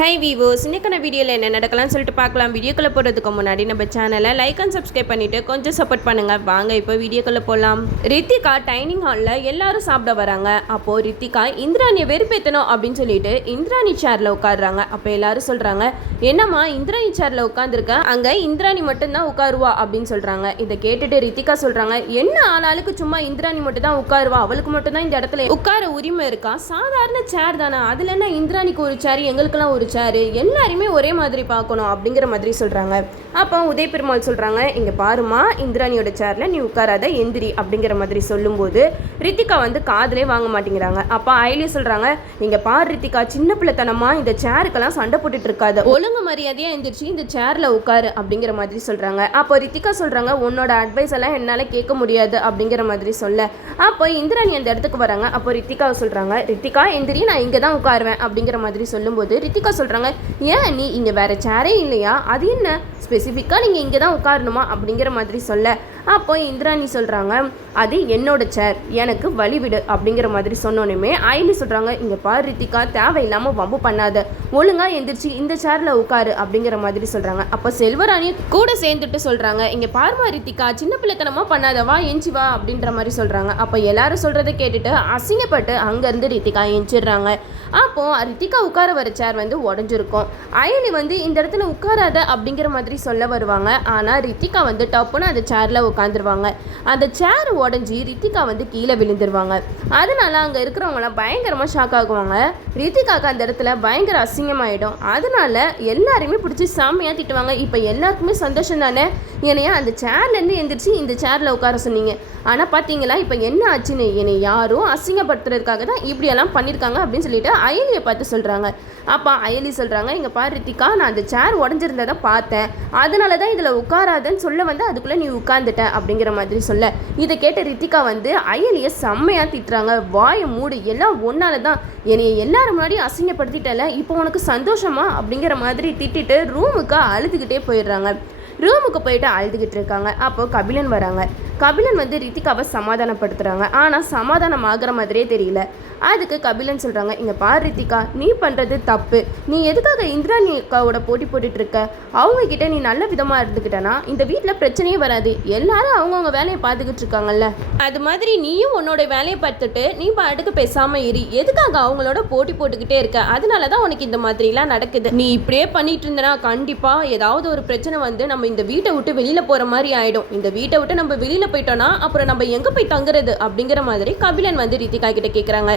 High வீவோஸ் இன்னைக்கான வீடியோவில் என்ன நடக்கலாம்னு சொல்லிட்டு பார்க்கலாம். வீடியோக்குள்ளே போகிறதுக்கு முன்னாடி நம்ம சேனலை லைக் அண்ட் சப்ஸ்கிரைப் பண்ணிவிட்டு கொஞ்சம் சப்போர்ட் பண்ணுங்கள் வாங்க இப்போ வீடியோக்குள்ளே போகலாம் ரித்திகா டைனிங் ஹாலில் எல்லாரும் சாப்பிட வராங்க. அப்போது ரித்திகா இந்திராணியை வெறுப்பேற்றணும் அப்படின்னு சொல்லிட்டு இந்திராணி சேரில் உட்காடுறாங்க அப்போ எல்லாரும் சொல்கிறாங்க என்னம்மா இந்திராணி சேரில் உட்காந்துருக்க அங்கே இந்திராணி மட்டும்தான் உட்காருவா? அப்படின்னு சொல்கிறாங்க இதை கேட்டுட்டு ரித்திகா சொல்கிறாங்க என்ன ஆளாளுக்கு சும்மா இந்திராணி மட்டும் தான் உட்காருவா? அவளுக்கு மட்டும் தான் இந்த இடத்துல உட்கார உரிமை இருக்கா? சாதாரண சேர் தானே? அதில் என்ன இந்திராணிக்கு ஒரு சேர் எங்களுக்கெல்லாம் ஒரு சேர் எல்லாருமே ஒரே மாதிரி பார்க்கணும் அப்படிங்கிற மாதிரி சொல்கிறாங்க அப்போ உதய பெருமாள் சொல்கிறாங்க இங்கே பாருமா இந்திராணியோட சேரில் நீ உட்காராத எந்திரி அப்படிங்கிற மாதிரி சொல்லும்போது ரித்திகா வந்து காதலே வாங்க மாட்டேங்கிறாங்க. அப்போ அயலி சொல்கிறாங்க இங்கே பார் ரித்திகா சின்ன பிள்ளைத்தனமா இந்த சேருக்கெல்லாம் சண்டை போட்டுட்டு இருக்காத. ஒழுங்கு மரியாதையாக எந்திரிச்சு இந்த சேரில் உட்காரு அப்படிங்கிற மாதிரி சொல்கிறாங்க அப்போ ரித்திகா சொல்கிறாங்க உன்னோட அட்வைஸ் எல்லாம் என்னால் கேட்க முடியாது அப்படிங்கிற மாதிரி சொல்ல. அப்போ இந்திராணி அந்த இடத்துக்கு வராங்க. அப்போ ரித்திகா சொல்கிறாங்க ரித்திகா எந்திரி நான் இங்கே தான் உட்காருவேன் அப்படிங்கிற மாதிரி சொல்லும்போது ரித்திகா சொல்கிறாங்க ஏன் நீ இங்கே வேற சேரே இல்லையா? அது என்ன? ஸ்பெசிஃபிக்காக நீங்கள் இங்கே தான் உட்காரணுமா? அப்படிங்கிற மாதிரி சொல்ல. அப்போ இந்திராணி சொல்கிறாங்க அது என்னோட சேர் எனக்கு வழிவிடு அப்படிங்கிற மாதிரி சொன்னோன்னுமே ஐலி சொல்கிறாங்க இங்கே பாரு ரித்திகா தேவையில்லாமல் வம்பு பண்ணாத. ஒழுங்காக எந்திரிச்சு இந்த சேரில் உட்காரு அப்படிங்கிற மாதிரி சொல்கிறாங்க அப்போ செல்வராணி கூட சேர்ந்துட்டு சொல்கிறாங்க இங்கே பாருமா ரித்திகா சின்ன பிள்ளைத்தனமாக பண்ணாத. வா எஞ்சி வா அப்படின்ற மாதிரி சொல்கிறாங்க அப்போ எல்லாரும் சொல்கிறத கேட்டுட்டு அசிங்கப்பட்டு அங்கேருந்து ரித்திகா எஞ்சிடுறாங்க. அப்போது ரித்திகா உட்கார வர சேர் வந்து உடஞ்சிருக்கும். அயலி வந்து இந்த இடத்துல உட்காராத அப்படிங்கிற மாதிரி சொல்ல வருவாங்க. ஆனால் ரித்திகா வந்து டப்புன்னு அந்த சேரில் உட்காந்துருவாங்க அந்த சேர் உடஞ்சி ரித்திகா வந்து கீழே விழுந்துருவாங்க. அதனால அங்கே இருக்கிறவங்களாம் பயங்கரமாக ஷாக் ஆகுவாங்க. ரித்திகாக்கு அந்த இடத்துல பயங்கர அசிங்கமாயிடும். அதனால எல்லாருமே பிடிச்சி செம்மையாக திட்டுவாங்க. இப்போ எல்லாருக்குமே சந்தோஷம் தானே? என்னையா அந்த சேர்லேருந்து எந்திரிச்சு இந்த சேரில் உட்கார சொன்னீங்க. ஆனால் பார்த்தீங்களா இப்போ என்ன ஆச்சுன்னு? என்னை யாரும் அசிங்கப்படுத்துறதுக்காக தான் இப்படியெல்லாம் பண்ணியிருக்காங்க அப்படின்னு சொல்லிட்டு அயலியை பார்த்து சொல்கிறாங்க அப்பா அயலி சொல்கிறாங்க இங்கே பாரு ரித்திகா நான் அந்த சேர் உடஞ்சிருந்ததை பார்த்தேன். அதனால தான் இதில் உட்காராதன்னு சொல்ல வந்து அதுக்குள்ளே நீ உட்காந்துட்ட. அப்படிங்கிற மாதிரி சொல்ல. இதை கேட்ட ரித்திகா வந்து அயலியை செம்மையாக திட்டுறாங்க. வாயை மூடு எல்லாம் ஒன்னால தான். என்னைய எல்லாரும் முன்னாடி அசிங்கப்படுத்திட்டல. இப்போ உனக்கு சந்தோஷமா? அப்படிங்கிற மாதிரி திட்டிட்டு ரூமுக்கு அழுதுகிட்டே போயிடுறாங்க. ரூமுக்கு போயிட்டு அழுதுகிட்டு இருக்காங்க. அப்போ கபிலன் வராங்க. கபிலன் வந்து ரித்திகாவை சமாதானப்படுத்துகிறாங்க ஆனால் சமாதானம் ஆகிற மாதிரியே தெரியல. அதுக்கு கபிலன் சொல்கிறாங்க இங்கே பார் ரித்திகா நீ பண்ணுறது தப்பு. நீ எதுக்காக இந்திராணி அக்காவோட போட்டி போட்டுட்டு இருக்க அவங்க நீ நல்ல விதமாக இருந்துக்கிட்டனா இந்த வீட்டில் பிரச்சனையே வராது. எல்லாரும் அவங்கவுங்க வேலையை பார்த்துக்கிட்டு இருக்காங்கல்ல அது மாதிரி நீயும் உன்னோட வேலையை பார்த்துட்டு நீ பாட்டுக்கு பேசாமல் இரு. எதுக்காக அவங்களோட போட்டி போட்டுக்கிட்டே இருக்க? அதனால தான் உனக்கு இந்த மாதிரிலாம் நடக்குது. நீ இப்படியே பண்ணிட்டு இருந்தனா கண்டிப்பாக ஏதாவது ஒரு பிரச்சனை வந்து நம்ம இந்த வீட்டை விட்டு வெளியில் போகிற மாதிரி ஆகிடும் இந்த வீட்டை விட்டு நம்ம வெளியில் போயிட்டோம்னா அப்புறம் நம்ம எங்கே போய் தங்குறது அப்படிங்கிற மாதிரி கபிலன் வந்து ரித்திகா கிட்ட கேட்குறாங்க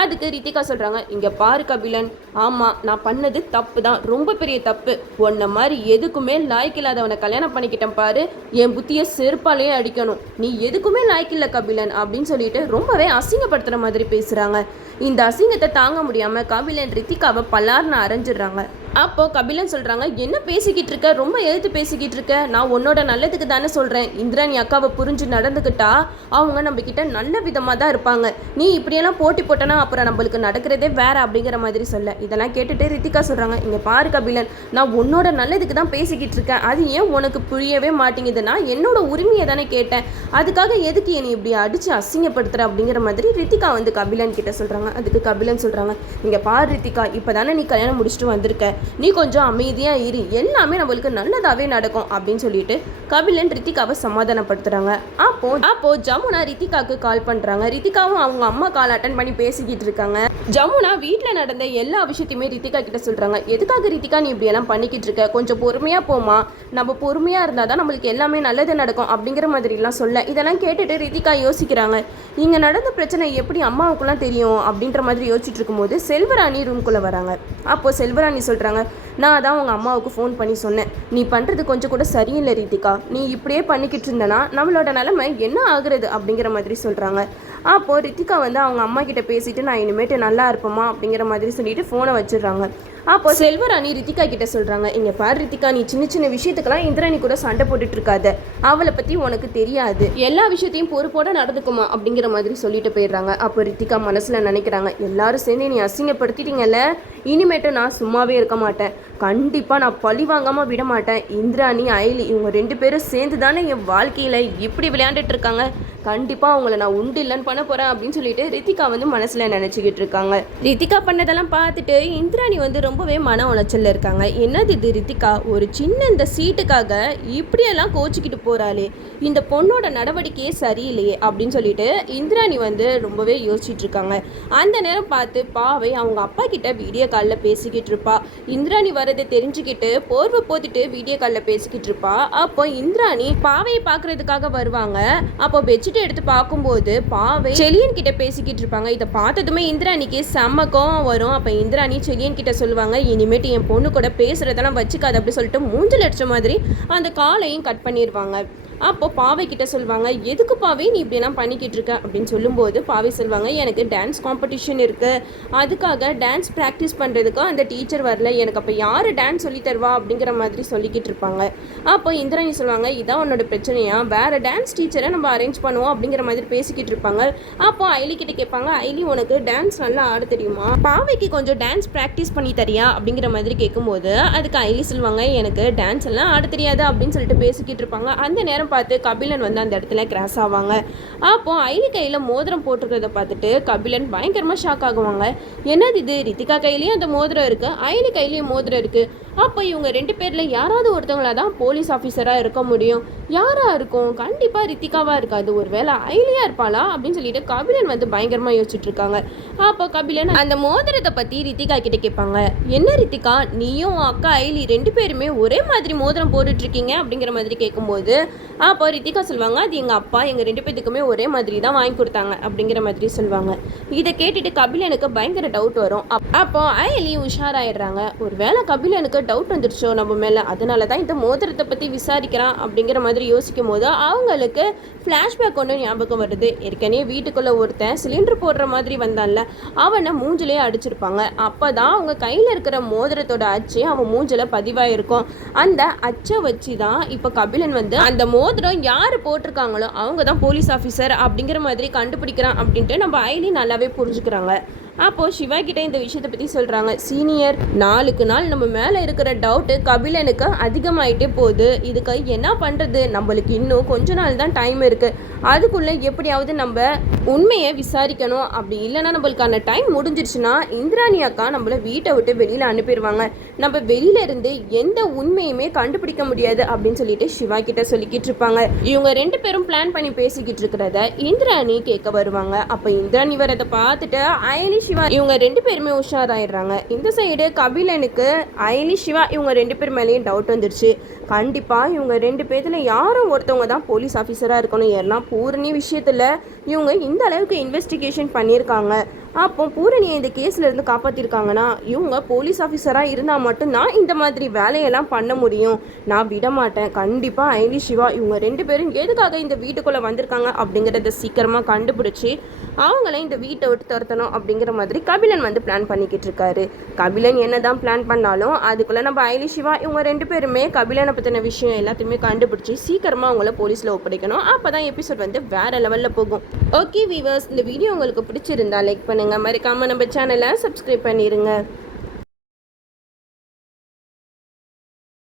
அதுக்கு ரித்திகா சொல்கிறாங்க இங்கே பாரு கபிலன் ஆமாம் நான் பண்ணது தப்பு தான் ரொம்ப பெரிய தப்பு. உன்ன மாதிரி எதுக்குமே லாய்க்கில்லாதவனை கல்யாணம் பண்ணிக்கிட்டேன் பாரு என் புத்தியை செருப்பாலேயே அடிக்கணும். நீ எதுக்குமே லாய்க்கில்ல கபிலன் அப்படின்னு சொல்லிட்டு ரொம்பவே அசிங்கப்படுத்துகிற மாதிரி பேசுகிறாங்க இந்த அசிங்கத்தை தாங்க முடியாமல் கபிலன் ரித்திகாவை பலார்னு அரைஞ்சிடுறாங்க. அப்போ கபிலன் சொல்கிறாங்க என்ன பேசிக்கிட்டு இருக்க? ரொம்ப எழுத்து பேசிக்கிட்டு இருக்க. நான் உன்னோட நல்லதுக்கு தானே சொல்கிறேன் இந்திராணி அக்காவை புரிஞ்சு நடந்துக்கிட்டா அவங்க நம்ம கிட்ட நல்ல விதமாக தான் இருப்பாங்க. நீ இப்படியெல்லாம் போட்டி போட்டனா அப்புறம் நம்மளுக்கு நடக்கிறதே வேற அப்படிங்கிற மாதிரி சொல்ல. இதெல்லாம் கேட்டுட்டு ரித்திகா சொல்கிறாங்க இங்கே பாரு கபிலன் நான் உன்னோட நல்லதுக்கு தான் பேசிக்கிட்டு இருக்கேன். அது ஏன் உனக்கு புரியவே மாட்டேங்குதுன்னா என்னோட உரிமையை தானே கேட்டேன். அதுக்காக எதுக்கு என்னை இப்படி அடித்து அசிங்கப்படுத்துற? அப்படிங்கிற மாதிரி ரித்திகா வந்து கபிலன் கிட்ட சொல்கிறாங்க அதுக்கு கபிலன் சொல்கிறாங்க இங்கே பாரு ரித்திகா இப்போ தானே நீ கல்யாணம் முடிச்சுட்டு வந்திருக்க. நீ கொஞ்சம் அமைதியாக இரு. எல்லாமே நம்மளுக்கு நல்லதாகவே நடக்கும் அப்படின்னு சொல்லிட்டு கபிலன் ரித்திகாவை சமாதானப்படுத்துகிறாங்க அப்போ அப்போ ஜமுனா ரித்திகாவுக்கு கால் பண்ணுறாங்க ரித்திகாவும் அவங்க அம்மா கால் அட்டன் பண்ணி பேசிக்கிட்டு இருக்காங்க. ஜமுனா வீட்டில் நடந்த எல்லா விஷயத்தையுமே ரித்திகா கிட்ட சொல்கிறாங்க எதுக்காக ரித்திகா நீ இப்படியெல்லாம் பண்ணிக்கிட்டு இருக்க? கொஞ்சம் பொறுமையாக போமா நம்ம பொறுமையாக இருந்தால் தான் நம்மளுக்கு எல்லாமே நல்லது நடக்கும் அப்படிங்கிற மாதிரிலாம் சொல்ல இதெல்லாம் கேட்டுட்டு ரித்திகா யோசிக்கிறாங்க. இங்கே நடந்த பிரச்சனை எப்படி அம்மாவுக்குலாம் தெரியும்? அப்படின்ற மாதிரி யோசிச்சுட்டு இருக்கும்போது செல்வராணி ரூம்குள்ளே வராங்க. அப்போ செல்வராணி சொல்கிறாங்க நான் தான் உங்கள் அம்மாவுக்கு ஃபோன் பண்ணி சொன்னேன். நீ பண்ணுறது கொஞ்சம் கூட சரியில்லை ரீதிகா நீ இப்படியே பண்ணிக்கிட்டு இருந்தனா நம்மளோட நிலைமை என்ன ஆகுறது? அப்படிங்கிற மாதிரி சொல்கிறாங்க அப்போது ரித்திகா வந்து அவங்க அம்மா கிட்ட பேசிட்டு நான் இனிமேட்டு நல்லா இருப்போமா அப்படிங்கிற மாதிரி சொல்லிட்டு ஃபோனை வச்சிடுறாங்க. அப்போ செல்வராணி ரித்திகா கிட்ட சொல்கிறாங்க இங்கே பாரு ரித்திகா நீ சின்ன சின்ன விஷயத்துக்கெல்லாம் இந்திராணி கூட சண்டை போட்டுட்டு இருக்காத. அவளை பற்றி உனக்கு தெரியாது. எல்லா விஷயத்தையும் பொறுப்போட நடந்துக்குமா அப்படிங்கிற மாதிரி சொல்லிட்டு போயிடுறாங்க. அப்போ ரித்திகா மனசில் நினைக்கிறாங்க எல்லாரும் சேர்ந்து நீ அசிங்கப்படுத்திட்டீங்கல்ல. இனிமேட்டு நான் சும்மாவே இருக்க மாட்டேன். கண்டிப்பாக நான் பழி வாங்காமல் விட மாட்டேன். இந்திராணி அயலி இவங்க ரெண்டு பேரும் சேர்ந்து தானே என் வாழ்க்கையில் இப்படி விளையாண்டுட்டு இருக்காங்க. கண்டிப்பாக அவங்கள நான் உண்டு இல்லைன்னு பண்ண போகிறேன் அப்படின்னு சொல்லிட்டு ரித்திகா வந்து மனசில் நினச்சிக்கிட்டு இருக்காங்க. ரித்திகா பண்ணதெல்லாம் பார்த்துட்டு இந்திராணி வந்து ரொம்பவே மன உளைச்சலில் இருக்காங்க. என்னது இது ரித்திகா? ஒரு சின்ன இந்த சீட்டுக்காக இப்படியெல்லாம் கோச்சிக்கிட்டு போகிறாளே இந்த பொண்ணோட நடவடிக்கையே சரியில்லையே அப்படின்னு சொல்லிட்டு இந்திராணி வந்து ரொம்பவே யோசிச்சுட்டு இருக்காங்க. அந்த நேரம் பார்த்து பாவை அவங்க அப்பா கிட்ட வீடியோ காலில் பேசிக்கிட்டு இருப்பா. இந்திராணி வரதை தெரிஞ்சுக்கிட்டு போர்வை போத்திட்டு வீடியோ காலில் பேசிக்கிட்டு இருப்பா. அப்போ இந்திராணி பாவையை பார்க்கறதுக்காக வருவாங்க. அப்போ பெட்ஷீட் எடுத்து பார்க்கும்போது பாவை செலியன் கிட்ட பேசிக்கிட்டு இருப்பாங்க. இதை பார்த்ததுமே இந்திராணிக்கு செம்ம கோவம் வரும். அப்போ இந்திராணி செலியன் கிட்ட சொல்லுவாங்க இனிமேட்டு என் பொண்ணு கூட பேசுறதெல்லாம் வச்சுக்காது அப்படி சொல்லிட்டு மூஞ்சில் அடிச்ச மாதிரி அந்த காலையும் கட் பண்ணிடுவாங்க அப்போ பாவை கிட்ட சொல்லுவாங்க எதுக்கு பாவை நீ இப்படிலாம் பண்ணிக்கிட்டு இருக்க? அப்படின்னு சொல்லும்போது பாவை சொல்லுவாங்க எனக்கு டான்ஸ் காம்படிஷன் இருக்கு. அதுக்காக டான்ஸ் ப்ராக்டிஸ் பண்ணுறதுக்கு அந்த டீச்சர் வரல. எனக்கு அப்போ யார் டான்ஸ் சொல்லி தருவா? அப்படிங்கிற மாதிரி சொல்லிக்கிட்டு இருப்பாங்க. அப்போ இந்திராணி சொல்லுவாங்க இதான் உன்னோட பிரச்சனையா? வேற டான்ஸ் டீச்சரை நம்ம அரேஞ்ச் பண்ணுவோம். அப்படிங்கிற மாதிரி பேசிக்கிட்டு இருப்பாங்க. அப்போ ஐலி கிட்ட கேட்பாங்க ஐலி உனக்கு டான்ஸ் நல்லா ஆட தெரியுமா? பாவைக்கு கொஞ்சம் டான்ஸ் ப்ராக்டிஸ் பண்ணி தரியா? அப்படிங்கிற மாதிரி கேட்கும்போது அதுக்கு ஐலி சொல்லுவாங்க எனக்கு டான்ஸ் எல்லாம் ஆட தெரியாது. அப்படின்னு சொல்லிட்டு பேசிக்கிட்டு இருப்பாங்க. அந்த நேரம் பார்த்து கபிலன் வந்து அந்த இடத்துல கிராஸ் ஆவாங்க. அப்போது ஐலி கையில் மோதிரம் போட்டிருக்கிறத பார்த்துட்டு கபிலன் பயங்கரமாக ஷாக் ஆகுவாங்க. என்னது இது? ரித்திகா கையிலையும் அந்த மோதிரம் இருக்குது ஐலி கையிலையும் மோதிரம் இருக்குது அப்போ இவங்க ரெண்டு பேரில் யாராவது ஒருத்தவங்களா தான் போலீஸ் ஆஃபீஸராக இருக்க முடியும். யாராக இருக்கும்? கண்டிப்பாக ரித்திகாவாக இருக்காது. ஒருவேளை ஐலியா இருப்பாளா? அப்படின்னு சொல்லிட்டு கபிலன் வந்து பயங்கரமாக யோசிச்சுட்டு இருக்காங்க. அப்போ கபிலன் அந்த மோதிரத்தை பற்றி ரித்திகா கிட்ட கேட்பாங்க. என்ன ரித்திகா? நீயும் அக்கா ஐலி ரெண்டு பேருமே ஒரே மாதிரி மோதிரம் போட்டுட்ருக்கீங்க? அப்படிங்கிற மாதிரி கேட்கும்போது அப்போ ரித்திகா சொல்லுவாங்க அது எங்கள் அப்பா எங்கள் ரெண்டு பேத்துக்குமே ஒரே மாதிரி தான் வாங்கி கொடுத்தாங்க. அப்படிங்கிற மாதிரி சொல்லுவாங்க. இதை கேட்டுட்டு கபிலனுக்கு பயங்கர டவுட் வரும். அப்போ ஐலி உஷாராயிடுறாங்க. ஒருவேளை கபிலனுக்கு டவுட் வந்துடுச்சோ நம்ம மேலே? அதனால தான் இந்த மோதிரத்தை பற்றி விசாரிக்கிறான். அப்படிங்கிற மாதிரி யோசிக்கும் போது அவங்களுக்கு ஃப்ளாஷ்பேக் ஒன்று ஞாபகம் வருது. ஏற்கனவே வீட்டுக்குள்ளே ஒருத்தன் சிலிண்டர் போடுற மாதிரி வந்தான்ல அவனை மூஞ்சிலே அடிச்சிருப்பாங்க. அப்போ தான் அவங்க கையில் இருக்கிற மோதிரத்தோட அச்சு அவன் மூஞ்சில் பதிவாயிருக்கும். அந்த அச்சை வச்சு தான் இப்போ கபிலன் வந்து அந்த மோதிரம் யார் போட்டிருக்காங்களோ அவங்க தான் போலீஸ் ஆஃபீஸர் அப்படிங்கிற மாதிரி கண்டுபிடிக்கிறான் அப்படின்ட்டு நம்ம ஐலி நல்லாவே புரிஞ்சுக்கிறாங்க. அப்போது சிவா இந்த விஷயத்தை பற்றி சொல்கிறாங்க சீனியர் நாளுக்கு நாள் நம்ம மேலே இருக்கிற டவுட்டு கபிலனுக்கு அதிகமாயிட்டே போகுது. இதுக்கு என்ன பண்ணுறது நம்மளுக்கு இன்னும் கொஞ்ச நாள் தான் டைம் இருக்குது அதுக்குள்ளே எப்படியாவது நம்ம உண்மையை விசாரிக்கணும். அப்படி இல்லைன்னா நம்மளுக்கான டைம் முடிஞ்சிருச்சுன்னா இந்திராணி அக்கா நம்மள வீட்டை விட்டு வெளியில் அனுப்பிடுவாங்க. நம்ம வெளியில இருந்து எந்த உண்மையுமே கண்டுபிடிக்க முடியாது அப்படின்னு சொல்லிட்டு சிவா கிட்ட சொல்லிக்கிட்டு இருப்பாங்க. இவங்க ரெண்டு பேரும் பிளான் பண்ணி பேசிக்கிட்டு இருக்கிறத இந்திராணி கேட்க வருவாங்க. அப்போ இந்திராணி வரதை பார்த்துட்டு அயலிஷ் சிவா. இவங்க ரெண்டு பேருமே உஷாராயிடுறாங்க. இந்த சைடு கபிலனுக்கு அயனி சிவா இவங்க ரெண்டு பேர் மேலேயும் டவுட் வந்துருச்சு. கண்டிப்பாக இவங்க ரெண்டு பேர்த்துல யாரும் ஒருத்தவங்க தான் போலீஸ் ஆஃபீஸராக இருக்கணும். ஏன்னா பூரணி விஷயத்தில் இவங்க இந்த அளவுக்கு இன்வெஸ்டிகேஷன் பண்ணியிருக்காங்க. அப்போ பூரணியை இந்த கேஸ்லேருந்து காப்பாற்றிருக்காங்கன்னா இவங்க போலீஸ் ஆஃபீஸராக இருந்தால் மட்டும்தான் இந்த மாதிரி வேலையெல்லாம் பண்ண முடியும். நான் விட மாட்டேன் கண்டிப்பாக ஐலி சிவா இவங்க ரெண்டு பேரும் எதுக்காக இந்த வீட்டுக்குள்ளே வந்திருக்காங்க அப்படிங்கிறத சீக்கிரமாக கண்டுபிடிச்சி அவங்கள இந்த வீட்டை விட்டு துரத்தணும் அப்படிங்கிற மாதிரி கபிலன் வந்து பிளான் பண்ணிக்கிட்டு இருக்காரு. கபிலன் என்ன தான் பிளான் பண்ணாலும் அதுக்குள்ளே நம்ம ஐலி சிவா இவங்க ரெண்டு பேருமே கபிலனை பற்றின விஷயம் எல்லாத்தையுமே கண்டுபிடிச்சி சீக்கிரமாக அவங்கள போலீஸில் ஒப்படைக்கணும். அப்போ தான் எபிசோட் வந்து வேறு லெவலில் போகும். ஓகே வீவர்ஸ் இந்த வீடியோ உங்களுக்கு பிடிச்சிருந்தா லைக் பண்ணி பண்ணுங்கள் மறக்காமல் நம்ம சேனலை சப்ஸ்கிரைப் பண்ணிருங்க.